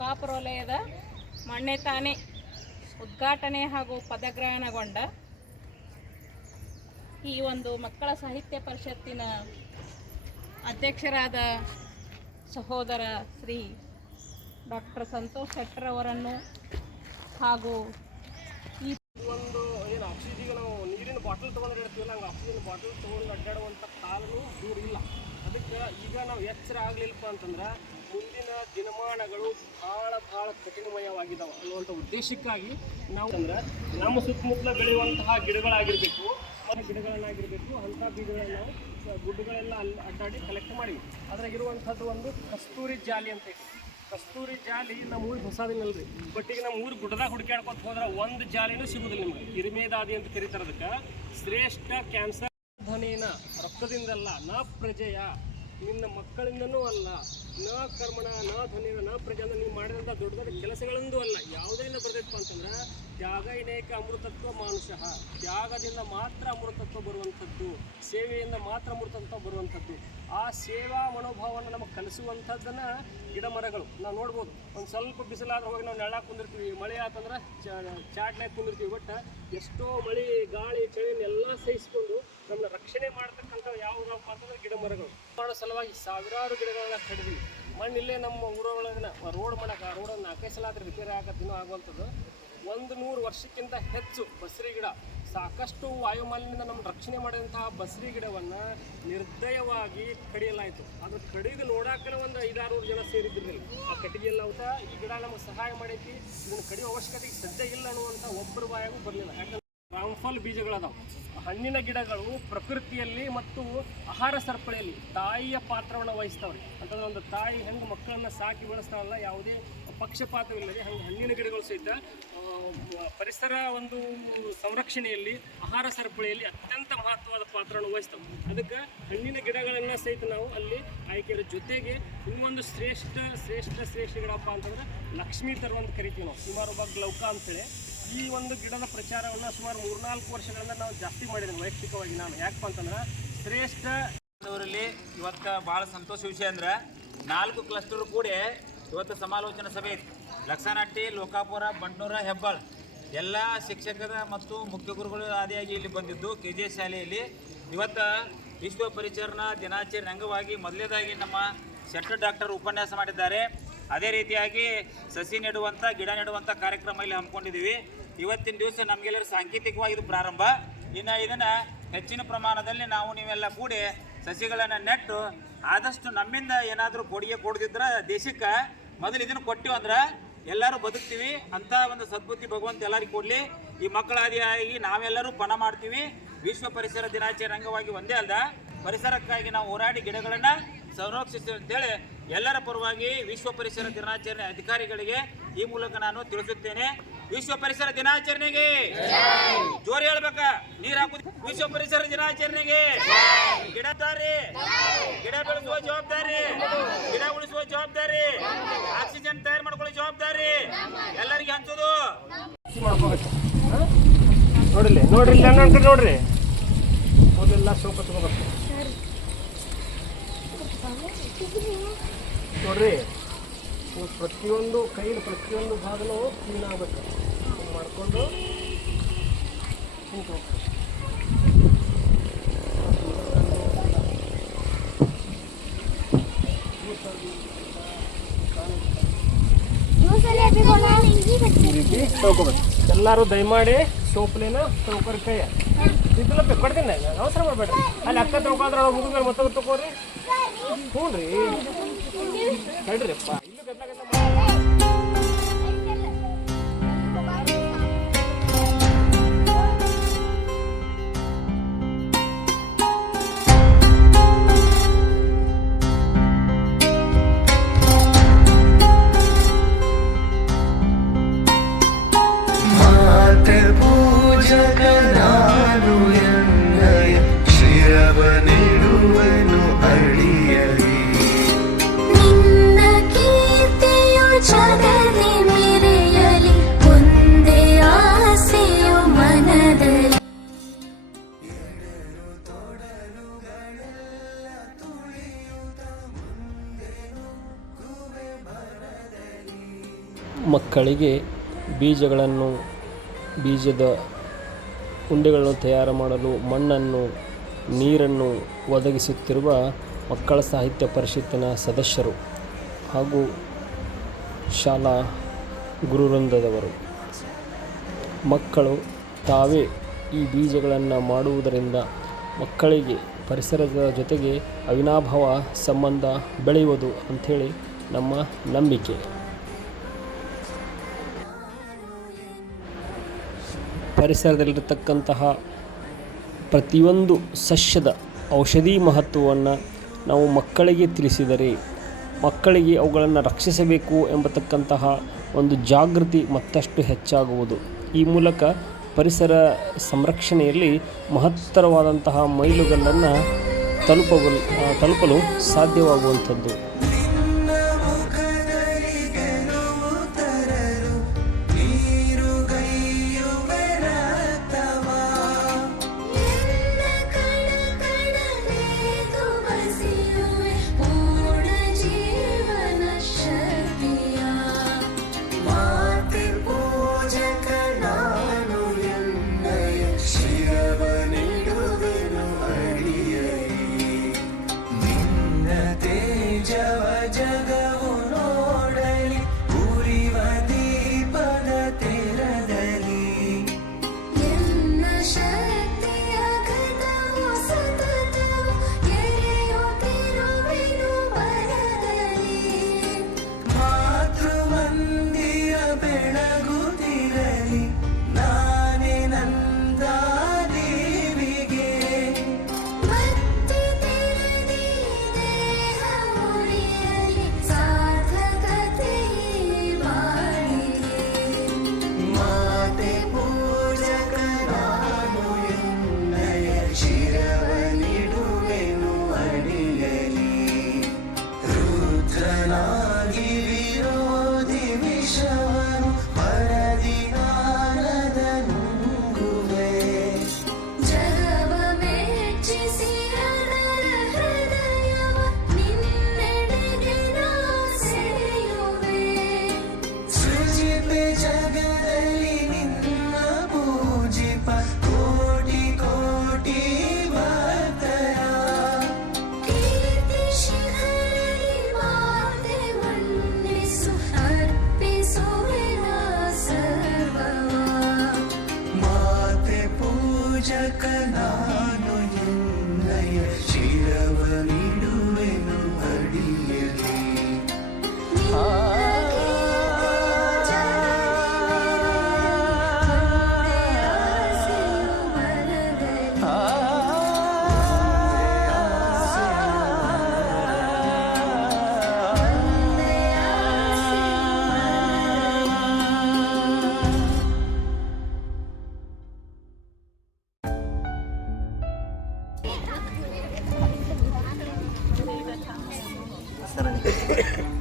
ಲೋಕಾಪುರ ವಲಯದ ಮೊನ್ನೆ ತಾನೇ ಉದ್ಘಾಟನೆ ಹಾಗೂ ಪದಗ್ರಹಣಗೊಂಡ ಈ ಒಂದು ಮಕ್ಕಳ ಸಾಹಿತ್ಯ ಪರಿಷತ್ತಿನ ಅಧ್ಯಕ್ಷರಾದ ಸಹೋದರ ಶ್ರೀ ಡಾಕ್ಟರ್ ಸಂತೋಷ್ ಶೆಟ್ಟರವರನ್ನು ಹಾಗೂ ಈ ಒಂದು ಏನು ಆಕ್ಸಿಜನ್ ನಾವು ನೀರಿನ ಬಾಟಲ್ ತೊಗೊಂಡು ಇಡ್ತೀವಲ್ಲ, ಹಂಗೆ ಆಕ್ಸಿಜನ್ ಬಾಟಲ್ ತೊಗೊಂಡು ಅಡ್ಡಾಡುವಂಥ ಕಾಲನು ದೂರ ಇಲ್ಲ. ಅದಕ್ಕೆ ಈಗ ನಾವು ಎಚ್ಚರ ಆಗಲಿಲ್ಲಪ್ಪ ಅಂತಂದ್ರೆ ಮುಂದಿನ ದಿನಮಾನಗಳು ಭಾಳ ಕಠಿಣಮಯವಾಗಿದ್ದಾವೆ ಅನ್ನುವಂಥ ಉದ್ದೇಶಕ್ಕಾಗಿ ನಾವು ಅಂದ್ರೆ ನಮ್ಮ ಸುತ್ತಮುತ್ತಲ ಬೆಳೆಯುವಂತಹ ಗಿಡಗಳಾಗಿರಬೇಕು, ಗಿಡಗಳನ್ನಾಗಿರಬೇಕು, ಅಂಥ ಬೀಜಗಳನ್ನ ನಾವು ಗುಡ್ಡಗಳೆಲ್ಲ ಅಲ್ಲಿ ಅಡ್ಡಾಡಿ ಕಲೆಕ್ಟ್ ಮಾಡಿವಿ. ಅದ್ರಾಗಿರುವಂಥದ್ದು ಒಂದು ಕಸ್ತೂರಿ ಜಾಲಿ ಅಂತ ಐತಿ. ಕಸ್ತೂರಿ ಜಾಲಿ ನಮ್ಮ ಊರಿಗೆ ಹೊಸದಿನಲ್ರಿ, ಬಟ್ ಈಗ ನಮ್ಮ ಊರು ಗುಡ್ಡದಾಗ ಹುಡುಕಾಡ್ಕೊತ ಹೋದ್ರೆ ಒಂದು ಜಾಲಿನೂ ಸಿಗೋದಿಲ್ಲ ನಿಮ್ಗೆ. ಹಿರಿಮೇದಾದಿ ಅಂತ ಕರೀತಾರೆ ಅದಕ್ಕೆ. ಶ್ರೇಷ್ಠ ಕ್ಯಾನ್ಸರ್ ಧನೇನ, ರಕ್ತದಿಂದಲ್ಲ, ನ ಪ್ರಜೆಯ, ನಿನ್ನ ಮಕ್ಕಳಿಂದನೂ ಅಲ್ಲ, ನ ಕರ್ಮಣ ನ ಧನೇನ ನ ಪ್ರಜೆ ಅಂದ್ರೆ ನೀವು ಮಾಡಿದಂಥ ದೊಡ್ಡ ದೊಡ್ಡ ಕೆಲಸಗಳಿಂದೂ ಅಲ್ಲ. ಯಾವುದರಿಂದ ಬರ್ತೈತಪ್ಪ ಅಂತಂದ್ರೆ ತ್ಯಾಗ ಇನೇಕ ಅಮೃತತ್ವ ಮಾನುಷಃ, ತ್ಯಾಗದಿಂದ ಮಾತ್ರ ಅಮೃತತ್ವ ಬರುವಂಥದ್ದು, ಸೇವೆಯಿಂದ ಮಾತ್ರ ಅಮೃತತ್ವ ಬರುವಂಥದ್ದು. ಆ ಸೇವಾ ಮನೋಭಾವವನ್ನು ನಮಗೆ ಕಲಿಸುವಂಥದ್ದನ್ನು ಗಿಡ ಮರಗಳು ನಾವು ನೋಡ್ಬೋದು. ಒಂದು ಸ್ವಲ್ಪ ಬಿಸಿಲಾದ್ರೆ ಹೋಗಿ ನಾವು ನೆರಳಾಗಿ ಕುಂದಿರ್ತೀವಿ, ಮಳೆ ಆತಂದ್ರೆ ಚಾಟ್ನಾಗ ಕುಂದಿರ್ತೀವಿ. ಬಟ್ ಎಷ್ಟೋ ಮಳೆ ಗಾಳಿ ಚಳಿನೆಲ್ಲ ಸಹಿಸಿಕೊಂಡು ನಮ್ಮನ್ನ ರಕ್ಷಣೆ ಮಾಡ್ತಕ್ಕಂಥ ಯಾವುದಪ್ಪ ಅಂತಂದ್ರೆ ಗಿಡ ಮರಗಳು. ಮಾಡೋ ಸಲುವಾಗಿ ಸಾವಿರಾರು ಗಿಡಗಳನ್ನ ಕಡಿದ್ವಿ. ಮಣ್ಣಿಲ್ಲೇ ನಮ್ಮ ಊರೊಳಗಿನ ರೋಡ್ ಮಾಡಕ್ಕೆ, ಆ ರೋಡನ್ನು 4 ಸಲ ಆದರೆ ರಿಪೇರಿ ಆಗತ್ತಿನೂ ಆಗುವಂಥದ್ದು. 100 ವರ್ಷಕ್ಕಿಂತ ಹೆಚ್ಚು ಬಸರಿ ಗಿಡ, ಸಾಕಷ್ಟು ವಾಯುಮಾಲಿನ್ಯದಿಂದ ನಮ್ಮ ರಕ್ಷಣೆ ಮಾಡಿದಂತಹ ಬಸರಿ ಗಿಡವನ್ನು ನಿರ್ದಯವಾಗಿ ಕಡಿಯಲಾಯಿತು. ಅದು ಕಡಿದು ನೋಡಾಕನೇ ಒಂದು 500-600 ಜನ ಸೇರಿದ್ದಿರಲಿಲ್ಲ. ಆ ಕಟ್ಟಿಗೆ ಎಲ್ಲ ಊಟ ಈ ಗಿಡ ನಮಗೆ ಸಹಾಯ ಮಾಡೈತಿ, ಇದನ್ನು ಕಡಿಯೋ ಅವಶ್ಯಕತೆ ಸದ್ಯ ಇಲ್ಲ ಅನ್ನುವಂಥ ಒಬ್ಬರ ಬಾಯಾಗೂ ಬರಲಿಲ್ಲ. ಯಾಕಂದ್ರೆ ರಾಮ್ಫಲ್ ಬೀಜಗಳದಾವು. ಹಣ್ಣಿನ ಗಿಡಗಳು ಪ್ರಕೃತಿಯಲ್ಲಿ ಮತ್ತು ಆಹಾರ ಸರಪಳಿಯಲ್ಲಿ ತಾಯಿಯ ಪಾತ್ರವನ್ನು ವಹಿಸ್ತಾವ್ರಿ. ಅಂತಂದ್ರೆ ಒಂದು ತಾಯಿ ಹೆಂಗೆ ಮಕ್ಕಳನ್ನು ಸಾಕಿ ಬೆಳೆಸ್ತಾವಲ್ಲ, ಯಾವುದೇ ಪಕ್ಷಪಾತವಿಲ್ಲದೆ ಹಂಗೆ ಹಣ್ಣಿನ ಗಿಡಗಳು ಸಹಿತ ಪರಿಸರ ಒಂದು ಸಂರಕ್ಷಣೆಯಲ್ಲಿ, ಆಹಾರ ಸರಪಳಿಯಲ್ಲಿ ಅತ್ಯಂತ ಮಹತ್ವವಾದ ಪಾತ್ರವನ್ನು ವಹಿಸ್ತಾವೆ. ಅದಕ್ಕೆ ಹಣ್ಣಿನ ಗಿಡಗಳನ್ನು ಸಹಿತ ನಾವು ಅಲ್ಲಿ ಆಯ್ಕೆಯ ಜೊತೆಗೆ ಇನ್ನೊಂದು ಶ್ರೇಷ್ಠ ಗಿಡಪ್ಪ ಅಂತಂದ್ರೆ ಲಕ್ಷ್ಮೀ ತರು ಅಂತ ಕರಿತೀವಿ ನಾವು. ಸುಮಾರು ಒಬ್ಬ ಗ್ಲೌಕ ಅಂತೇಳಿ ಈ ಒಂದು ಗಿಡದ ಪ್ರಚಾರವನ್ನು ಸುಮಾರು 3-4 ವರ್ಷಗಳಿಂದ ನಾವು ಜಾಸ್ತಿ ಮಾಡಿದ್ದೇವೆ ವೈಯಕ್ತಿಕವಾಗಿ ನಾನು. ಯಾಕಪ್ಪ ಅಂತಂದ್ರೆ ಶ್ರೇಷ್ಠ ಅವರಲ್ಲಿ ಇವತ್ತು ಭಾಳ ಸಂತೋಷ ವಿಷಯ ಅಂದ್ರೆ 4 ಕ್ಲಸ್ಟರ್ ಕೂಡಿ ಇವತ್ತು ಸಮಾಲೋಚನಾ ಸಭೆ ಐತಿ. ಲಕ್ಸಾನಟ್ಟಿ, ಲೋಕಾಪುರ, ಬಂಟ್ನೂರ, ಹೆಬ್ಬಾಳ್ ಎಲ್ಲ ಶಿಕ್ಷಕರ ಮತ್ತು ಮುಖ್ಯ ಗುರುಗಳು ಆದಿಯಾಗಿ ಇಲ್ಲಿ ಬಂದಿದ್ದು KJ ಶಾಲೆಯಲ್ಲಿ ಇವತ್ತು ವಿಶ್ವ ಪರಿಚರಣ ದಿನಾಚರಣೆ ಅಂಗವಾಗಿ ಮೊದಲೇದಾಗಿ ನಮ್ಮ ಶೆಟ್ಟರ್ ಡಾಕ್ಟರ್ ಉಪನ್ಯಾಸ ಮಾಡಿದ್ದಾರೆ. ಅದೇ ರೀತಿಯಾಗಿ ಸಸಿ ನೆಡುವಂಥ, ಗಿಡ ನೆಡುವಂಥ ಕಾರ್ಯಕ್ರಮ ಇಲ್ಲಿ ಹಮ್ಮಿಕೊಂಡಿದ್ದೀವಿ. ಇವತ್ತಿನ ದಿವಸ ನಮಗೆಲ್ಲರೂ ಸಾಂಕೇತಿಕವಾಗಿ ಇದು ಪ್ರಾರಂಭ. ಇನ್ನು ಇದನ್ನು ಹೆಚ್ಚಿನ ಪ್ರಮಾಣದಲ್ಲಿ ನಾವು ನೀವೆಲ್ಲ ಕೂಡಿ ಸಸಿಗಳನ್ನು ನೆಟ್ಟು ಆದಷ್ಟು ನಮ್ಮಿಂದ ಏನಾದರೂ ಕೊಡುಗೆ ಕೊಡದಿದ್ರೆ ದೇಶಕ್ಕೆ ಮೊದಲು ಇದನ್ನು ಕೊಟ್ಟಿವಿ ಅಂದ್ರೆ ಎಲ್ಲರೂ ಬದುಕ್ತೀವಿ ಅಂತ ಒಂದು ಸದ್ಬುದ್ಧಿ ಭಗವಂತ ಎಲ್ಲರಿಗೂ ಕೊಡಲಿ. ಈ ಮಕ್ಕಳಾದಿಯಾಗಿ ನಾವೆಲ್ಲರೂ ಪಣ ಮಾಡ್ತೀವಿ. ವಿಶ್ವ ಪರಿಸರ ದಿನಾಚರಣೆ ಅಂಗವಾಗಿ ಒಂದೇ ಅಲ್ಲ, ಪರಿಸರಕ್ಕಾಗಿ ನಾವು ಹೋರಾಡಿ ಗಿಡಗಳನ್ನು ಸಂರಕ್ಷಿಸ್ತೀವಿ ಅಂತೇಳಿ ಎಲ್ಲರ ಪರವಾಗಿ ವಿಶ್ವ ಪರಿಸರ ದಿನಾಚರಣೆ ಅಧಿಕಾರಿಗಳಿಗೆ ಈ ಮೂಲಕ ನಾನು ತಿಳಿಸುತ್ತೇನೆ. ವಿಶ್ವ ಪರಿಸರ ದಿನಾಚರಣೆಗೆ ಜೋರು ಹೇಳ್ಬೇಕ, ನೀರು ಹಾಕುದು. ವಿಶ್ವ ಪರಿಸರ ದಿನಾಚರಣೆಗೆ ಗಿಡದಾರಿ, ಗಿಡ ಬೆಳೆಸುವ ಜವಾಬ್ದಾರಿ, ಗಿಡ ಉಳಿಸುವ ಜವಾಬ್ದಾರಿ, ಆಕ್ಸಿಜನ್ ತಯಾರು ಮಾಡ್ಕೊಳ್ಳೋ ಜವಾಬ್ದಾರಿ ಎಲ್ಲರಿಗೆ ಹಂಚೋದು. ನೋಡ್ರಿ ನೋಡ್ರಿ ಮೊದಲೆಲ್ಲ ಶೋಕ ತಗೋಬೇಕು ನೋಡ್ರಿ. ಪ್ರತಿಯೊಂದು ಕೈಲಿ ಪ್ರತಿಯೊಂದು ಭಾಗನೂ ಕ್ಲೀನ್ ಆಗಬೇಕು ಮಾಡಿಕೊಂಡು ತೊಳ್ಕೊಬೇಕು. ಎಲ್ಲರೂ ದಯಮಾಡಿ ಸೋಪ್ಲೇನ ತೊಳ್ಕೊರಿ ಕೈಯ ಇದ್ಲಪ್ಪ ಕೊಡ್ತೀನಿ, ಅವಸರ ಮಾಡಬೇಡ್ರಿ. ಅಲ್ಲಿ ಅಕ್ಕ ತೊಳ್ಕೊಳ್ರೆ ಮುಗಿದ್ಮೇಲೆ ಮತ್ತೊಂದು ತೊಗೋರಿ. ಹ್ಞೂ ರೀ ಹೇಳ್ರಿಪ್ಪ ಇಲ್ಲೂ ಶಿರವನಿಡುವನು ಅಡಿಯಲಿ ನಿನ್ನ ಮಕ್ಕಳಿಗೆ ಬೀಜದ ಉಂಡೆಗಳನ್ನು ತಯಾರು ಮಾಡಲು ಮಣ್ಣನ್ನು ನೀರನ್ನು ಒದಗಿಸುತ್ತಿರುವ ಮಕ್ಕಳ ಸಾಹಿತ್ಯ ಪರಿಷತ್ತಿನ ಸದಸ್ಯರು ಹಾಗೂ ಶಾಲಾ ಗುರುವೃಂದದವರು. ಮಕ್ಕಳು ತಾವೇ ಈ ಬೀಜಗಳನ್ನು ಮಾಡುವುದರಿಂದ ಮಕ್ಕಳಿಗೆ ಪರಿಸರದ ಜೊತೆಗೆ ಅವಿನಾಭಾವ ಸಂಬಂಧ ಬೆಳೆಯುವುದು ಅಂಥೇಳಿ ನಮ್ಮ ನಂಬಿಕೆ. ಪರಿಸರದಲ್ಲಿರತಕ್ಕಂತಹ ಪ್ರತಿಯೊಂದು ಸಸ್ಯದ ಔಷಧಿ ಮಹತ್ವವನ್ನು ನಾವು ಮಕ್ಕಳಿಗೆ ತಿಳಿಸಿದರೆ ಮಕ್ಕಳಿಗೆ ಅವುಗಳನ್ನು ರಕ್ಷಿಸಬೇಕು ಎಂಬತಕ್ಕಂತಹ ಒಂದು ಜಾಗೃತಿ ಮತ್ತಷ್ಟು ಹೆಚ್ಚಾಗುವುದು. ಈ ಮೂಲಕ ಪರಿಸರ ಸಂರಕ್ಷಣೆಯಲ್ಲಿ ಮಹತ್ತರವಾದಂತಹ ಮೈಲುಗಲ್ಲನ್ನು ತಲುಪಲು ಸಾಧ್ಯವಾಗುವಂಥದ್ದು. ಸರಿ